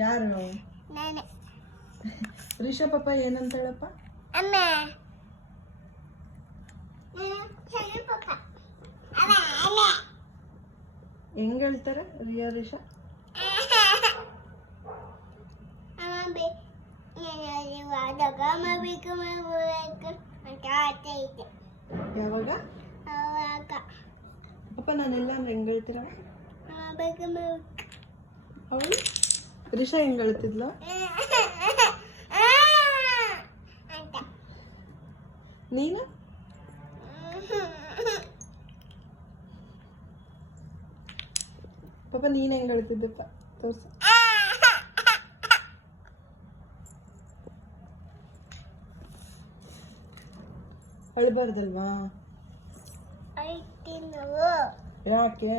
ಯಾರು ರಿಷಾ ಪಾಪ ಏನಂತ ಹೇಳಪ್ಪ? ಹೆಂಗ್ ಹೇಳ್ತಾರೆ ರಿಷಾ? ಯಾವಾಗ ಅಪ್ಪ ನಾನೆಲ್ಲ ಹೆಂಗ್ ಹೇಳ್ತೀರ? ಅವಳು ರಿಷಾ ಹೆಂಗ್ ಹೇಳ್ತಿದ್ಲ? ನೀನು ಪಾಪ ನೀನ್ ಹೆಂಗ್ ಹೇಳ್ತಿದ್ದಪ್ಪ ತೋರ್ಸು. ಅಳ್ಬಾರ್ದಲ್ವಾ? ಯಾಕೆ?